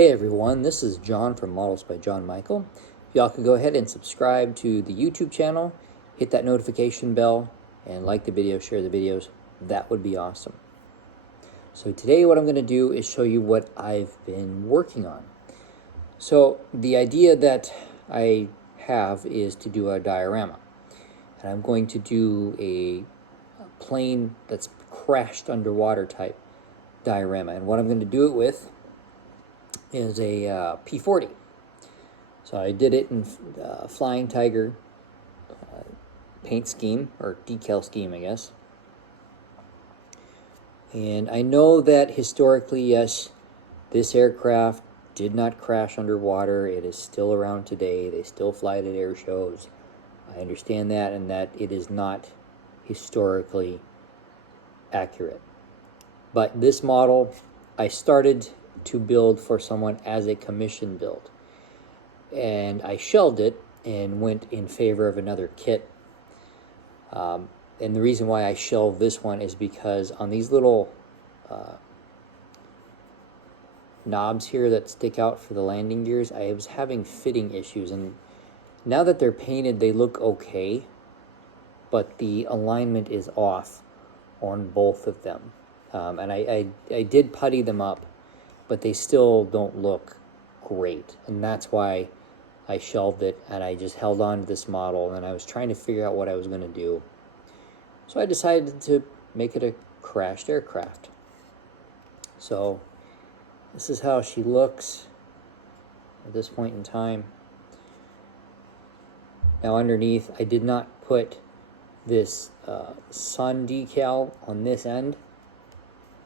Hey everyone, this is John from Models by John Michael. If y'all could go ahead and subscribe to the YouTube channel, hit that notification bell, and like the video, share the videos, that would be awesome. So today what I'm going to do is show you what I've been working on. So the idea that I have is to do a diorama. And I'm going to do a plane that's crashed underwater type diorama. And what I'm going to do it with is a P-40. So I did it in Flying Tiger paint scheme, or decal scheme, I guess. And I know that historically, yes, this aircraft did not crash underwater. It is still around today. They still fly it at air shows. I understand that, and that it is not historically accurate. But this model, I started to build for someone as a commission build, and I shelved it and went in favor of another kit. And the reason why I shelved this one is because on these little knobs here that stick out for the landing gears, I was having fitting issues, and now that they're painted they look okay, but the alignment is off on both of them. And I did putty them up, but they still don't look great, and that's why I shelved it, and I just held on to this model, and I was trying to figure out what I was going to do. So I decided to make it a crashed aircraft. So this is how she looks at this point in time. Now underneath, I did not put this sun decal on this end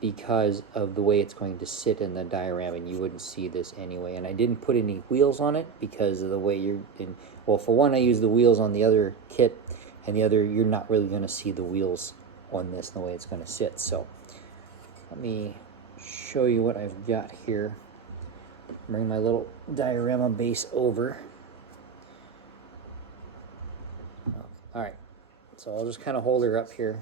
because of the way it's going to sit in the diorama, and you wouldn't see this anyway. And I didn't put any wheels on it because of the way you're in. Well, for one, I used the wheels on the other kit, and the other, you're not really going to see the wheels on this and the way it's going to sit. So let me show you what I've got here. Bring my little diorama base over. All right, so I'll just kind of hold her up here.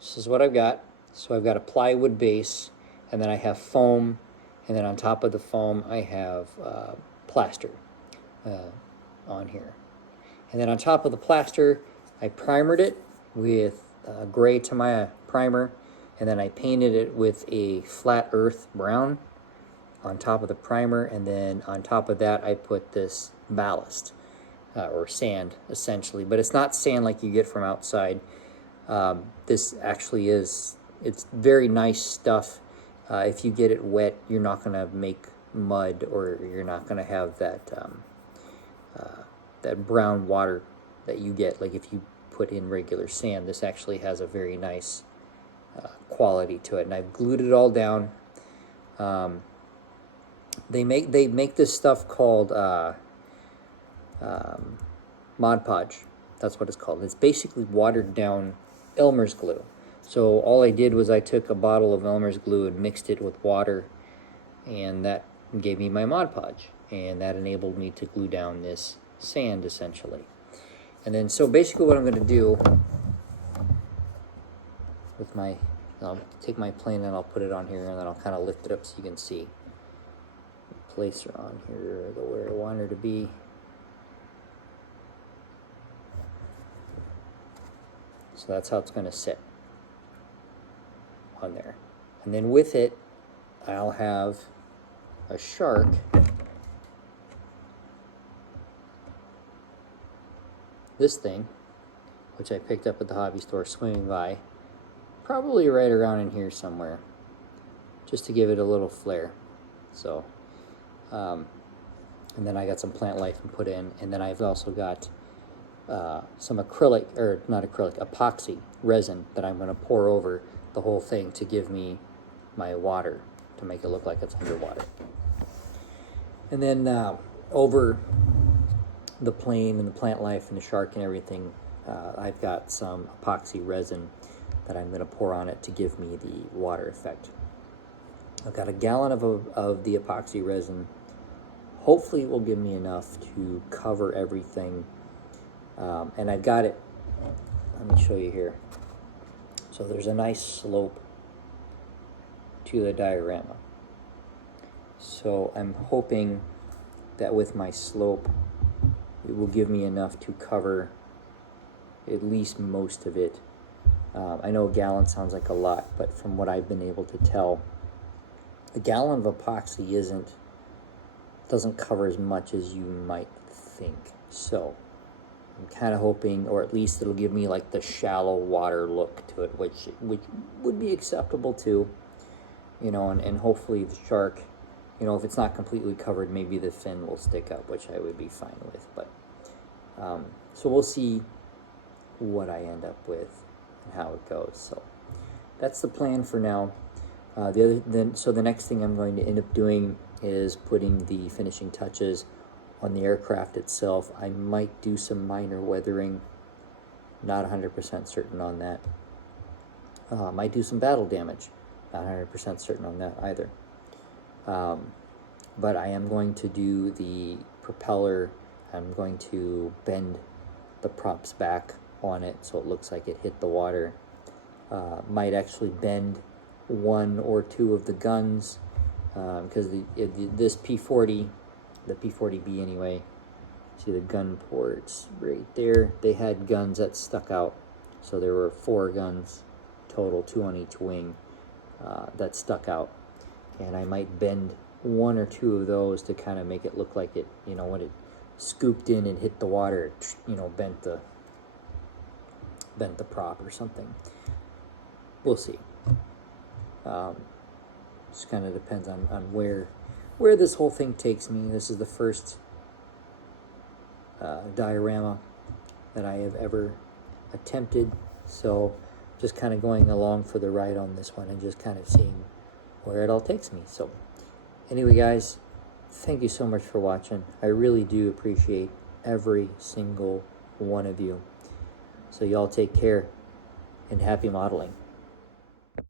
This is what I've got. So I've got a plywood base, and then I have foam, and then on top of the foam I have plaster on here. And then on top of the plaster, I primered it with gray Tamiya primer, and then I painted it with a flat earth brown on top of the primer, and then on top of that I put this ballast, or sand essentially, but it's not sand like you get from outside. This actually is, it's very nice stuff. If you get it wet, you're not going to make mud, or you're not going to have that that brown water that you get like if you put in regular sand. This actually has a very nice quality to it, and I've glued it all down. They make this stuff called Mod Podge. That's what it's called. It's basically watered down Elmer's glue. So all I did was I took a bottle of Elmer's glue and mixed it with water, and that gave me my Mod Podge, and that enabled me to glue down this sand essentially. And then so basically what I'm going to do with my, I'll take my plane and I'll put it on here, and then I'll kind of lift it up so you can see. Place her on here where I want her to be. So that's how it's going to sit on there. And then with it, I'll have a shark this thing, which I picked up at the hobby store swimming by, probably right around in here somewhere, just to give it a little flair. So and then I got some plant life and put in, and then I've also got some acrylic, or not acrylic, epoxy resin that I'm going to pour over the whole thing to give me my water, to make it look like it's underwater. And then over the plane and the plant life and the shark and everything, I've got some epoxy resin that I'm going to pour on it to give me the water effect. I've got a gallon of the epoxy resin. Hopefully it will give me enough to cover everything. And I've got it, let me show you here. So there's a nice slope to the diorama. So I'm hoping that with my slope, it will give me enough to cover at least most of it. I know a gallon sounds like a lot, but from what I've been able to tell, a gallon of epoxy doesn't cover as much as you might think. So I'm kind of hoping, or at least it'll give me like the shallow water look to it, which would be acceptable too, you know, and hopefully the shark, you know, if it's not completely covered, maybe the fin will stick up, which I would be fine with. But so we'll see what I end up with and how it goes. So that's the plan for now. So the next thing I'm going to end up doing is putting the finishing touches on the aircraft itself. I might do some minor weathering, not 100% certain on that. Might do some battle damage, not 100% certain on that either. But I am going to do the propeller. I'm going to bend the props back on it so it looks like it hit the water. Might actually bend one or two of the guns, because this P-40, the P-40B anyway, see the gun ports right there, they had guns that stuck out. So there were 4 guns total, 2 on each wing, that stuck out. And I might bend 1 or 2 of those to kind of make it look like it, you know, when it scooped in and hit the water, it, you know, bent the prop or something. We'll see. Just kind of depends on where this whole thing takes me. This is the first diorama that I have ever attempted, so just kind of going along for the ride on this one and just kind of seeing where it all takes me. So anyway, guys, thank you so much for watching. I really do appreciate every single one of you. So y'all take care and happy modeling.